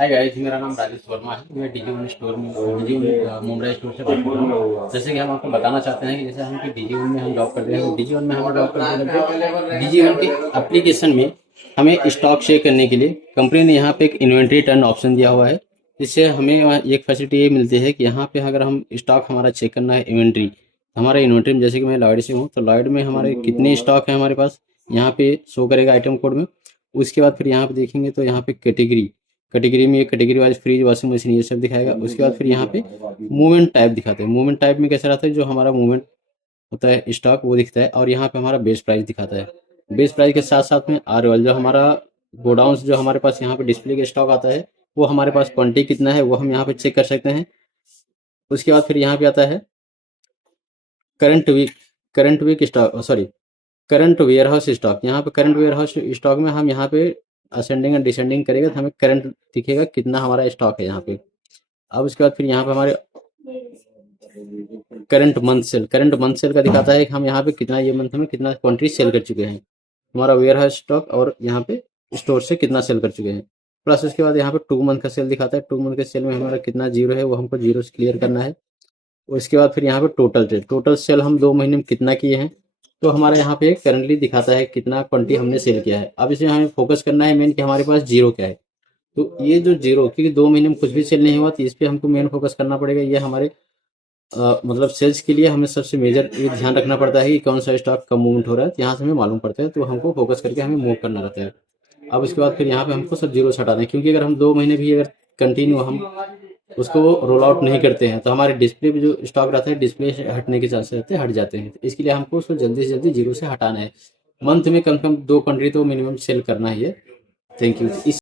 Hi guys, मेरा नाम राजेश वर्मा है। मैं डीजी स्टोर में मुंब्रा स्टोर से बात कर रहा हूँ। जैसे कि हम आपको बताना चाहते हैं कि जैसे हम कि डीजी में हम जॉब करते हैं। डीजी में हम जॉब करते हैं, डीजी के एप्लीकेशन में हमें स्टॉक चेक करने के लिए कंपनी ने यहाँ पे एक इन्वेंट्री टर्न ऑप्शन दिया हुआ है। जिससे हमें यहाँ एक फैसिलिटी ये मिलती है कि यहाँ पे अगर हम स्टॉक हमारा चेक करना है इन्वेंट्री, हमारा इन्वेंट्री में जैसे कि मैं लॉयड से हूँ तो लॉयड में हमारे कितने स्टॉक है हमारे पास यहाँ पे शो करेगा आइटम कोड में। उसके बाद फिर यहाँ पे देखेंगे तो यहाँ पे कैटेगरी में एक category wise fridge washing machine ये सब दिखाएगा। उसके बाद फिर यहाँ पे मूवमेंट टाइप दिखाते हैं। मूवमेंट टाइप में कैसा रहता है, जो हमारा मूवमेंट होता है स्टॉक वो दिखता है। और यहाँ पे हमारा बेस प्राइस दिखाता है। बेस प्राइस के साथ साथ में आर जो हमारा गोडाउंस जो हमारे पास यहाँ पे डिस्प्ले के स्टॉक आता है, वो हमारे पास क्वांटिटी कितना है वो हम यहाँ पे चेक कर सकते हैं। उसके बाद फिर यहाँ पे आता है current week stock, sorry current warehouse stock. यहाँ पे करंट वेयर हाउस स्टॉक में हम यहाँ पे असेंडिंग एंड डिसेंडिंग करेगा तो हमें करंट दिखेगा कितना हमारा स्टॉक है यहाँ पे। अब उसके बाद फिर यहाँ पे हमारे करंट मंथ सेल का दिखाता है कि हम यहाँ पे कितना ये मंथ में कितना क्वांटिटी सेल कर चुके हैं, हमारा वेयर हाउस स्टॉक और यहाँ पे स्टोर से कितना सेल कर चुके हैं। प्लस उसके बाद यहाँ पे 2 मंथ का सेल दिखाता है। 2 मंथ के सेल में हमारा कितना जीरो है वो हमको जीरो से क्लियर करना है। उसके बाद फिर यहाँ पे टोटल सेल हम 2 महीने में कितना किए हैं, तो हमारे यहाँ पे करंटली दिखाता है कितना क्वांटिटी हमने सेल किया है। अब इसमें हमें फोकस करना है मेन कि हमारे पास जीरो क्या है। तो ये जो जीरो, क्योंकि 2 महीने में कुछ भी सेल नहीं हुआ तो इस पे हमको मेन फोकस करना पड़ेगा। ये हमारे मतलब सेल्स के लिए हमें सबसे मेजर ये ध्यान रखना पड़ता है कि कौन सा स्टॉक कम मूवमेंट हो रहा है, तो यहाँ से हमें मालूम पड़ता है। तो हमको फोकस करके हमें मूव करना रहता है। अब उसके बाद फिर यहाँ पे हमको सब जीरो से हटाना है, क्योंकि अगर हम 2 महीने भी अगर कंटिन्यू हम उसको रोल आउट नहीं करते हैं तो हमारे डिस्प्ले पे जो स्टॉक रहता है डिस्प्ले से हटने के चांसेस रहते हैं, हट जाते हैं। तो इसके लिए हमको उसको जल्दी से जल्दी जीरो से हटाना है। मंथ में कम से कम 2 कंट्री तो मिनिमम सेल करना ही है। Thank you.